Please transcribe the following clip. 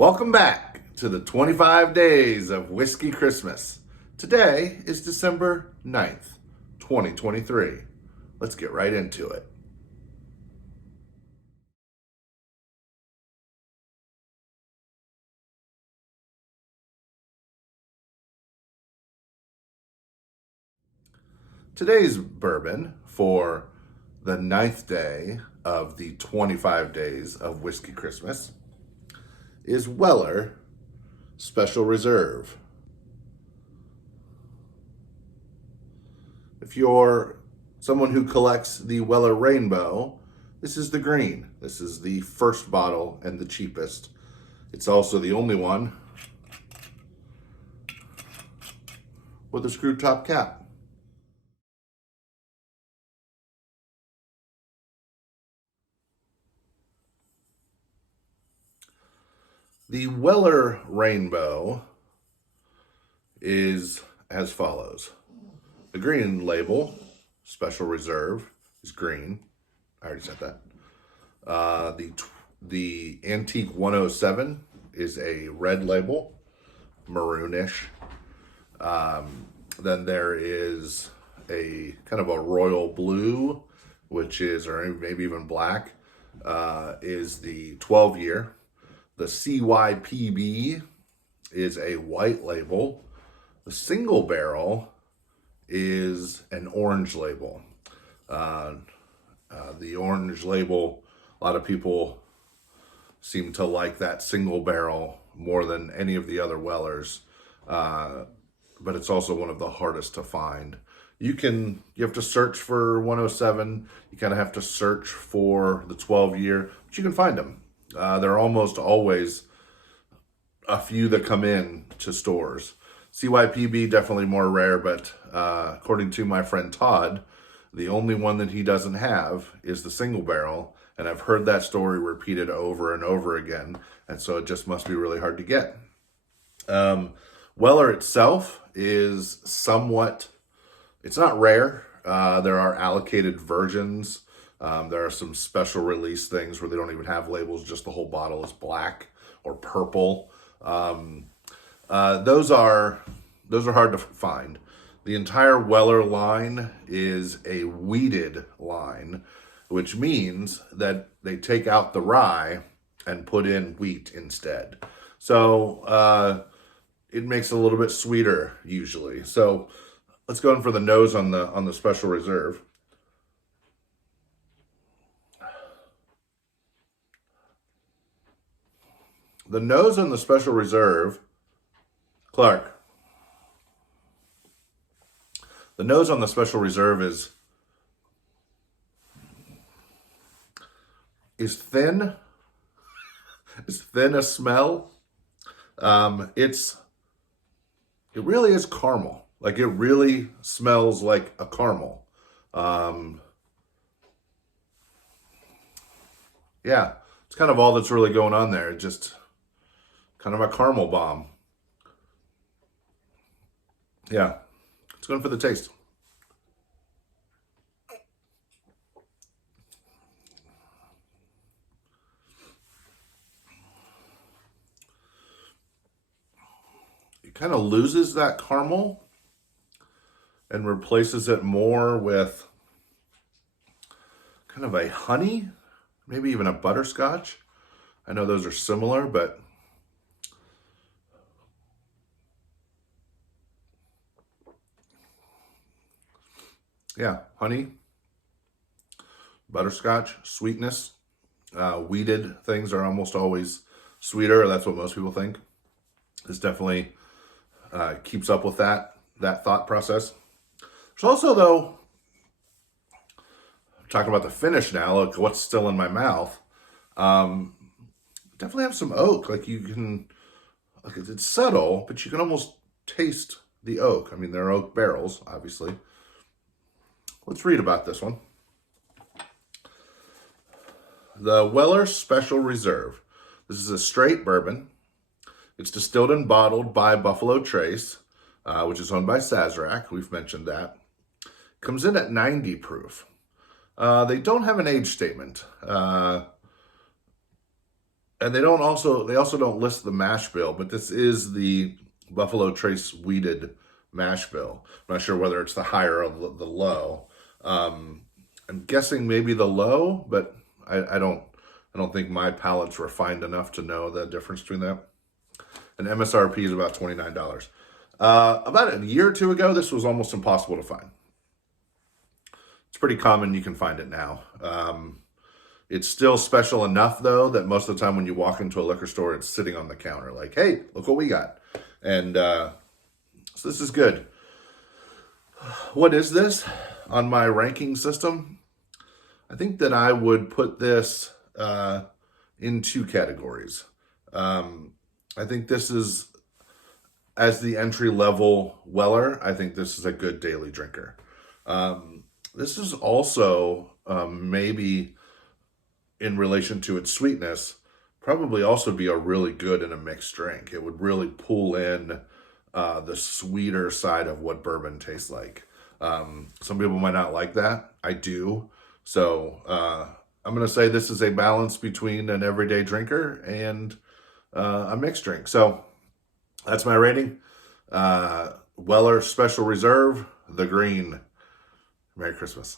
Welcome back to the 25 days of Whiskey Christmas. Today is December 9th, 2023. Let's get right into it. Today's bourbon for the 9th day of the 25 days of Whiskey Christmas is Weller Special Reserve. If you're someone who collects the Weller Rainbow, this is the green. This is the first bottle and the cheapest. It's also the only one with a screw top cap. The Weller Rainbow is as follows. The green label, Special Reserve, is green. I already said that. The Antique 107 is a red label, maroonish. Then there is a kind of a royal blue, which is, or maybe even black, is the 12-year. The CYPB is a white label. The single barrel is an orange label. The orange label, a lot of people seem to like that single barrel more than any of the other Wellers, but it's also one of the hardest to find. You have to search for 107. You kind of have to search for the 12-year, but you can find them. There are almost always a few that come in to stores. CYPB definitely more rare, but according to my friend Todd, the only one that he doesn't have is the single barrel, and I've heard that story repeated over and over again, and so it just must be really hard to get. Weller itself is somewhat, it's not rare. There are allocated versions. There are some special release things where they don't even have labels, just the whole bottle is black or purple. Those are hard to find. The entire Weller line is a wheated line, which means that they take out the rye and put in wheat instead. So it makes it a little bit sweeter usually. So let's go in for the nose on the Special Reserve. The nose on the Special Reserve, Clark. The nose on the Special Reserve is thin. It's thin a smell. It really is caramel. Like it really smells like a caramel. Yeah, it's kind of all that's really going on there. Just kind of a caramel bomb. Yeah, it's going for the taste. It kind of loses that caramel and replaces it more with kind of a honey, maybe even a butterscotch. I know those are similar, but yeah, honey, butterscotch, sweetness. Wheated things are almost always sweeter. That's what most people think. This definitely keeps up with that thought process. There's also, though, talking about the finish now, look what's still in my mouth. Definitely have some oak. Like you can, like it's subtle, but you can almost taste the oak. I mean, they're oak barrels, obviously. Let's read about this one. The Weller Special Reserve. This is a straight bourbon. It's distilled and bottled by Buffalo Trace, which is owned by Sazerac. We've mentioned that. Comes in at 90 proof. They don't have an age statement. And they also don't list the mash bill, but this is the Buffalo Trace wheated mash bill. I'm not sure whether it's the higher or the low. I'm guessing maybe the low, but I don't think my palate's refined enough to know the difference between that. And MSRP is about $29. About a year or two ago, this was almost impossible to find. It's pretty common. You can find it now. It's still special enough, though, that most of the time when you walk into a liquor store, it's sitting on the counter like, hey, look what we got. And so this is good. What is this on my ranking system? I think that I would put this in two categories. I think this is, as the entry-level Weller, I think this is a good daily drinker. This is also maybe, in relation to its sweetness, probably also be a really good in a mixed drink. It would really pull in the sweeter side of what bourbon tastes like. Some people might not like that. I do. So I'm going to say this is a balance between an everyday drinker and a mixed drink. So that's my rating. Weller Special Reserve, the green. Merry Christmas.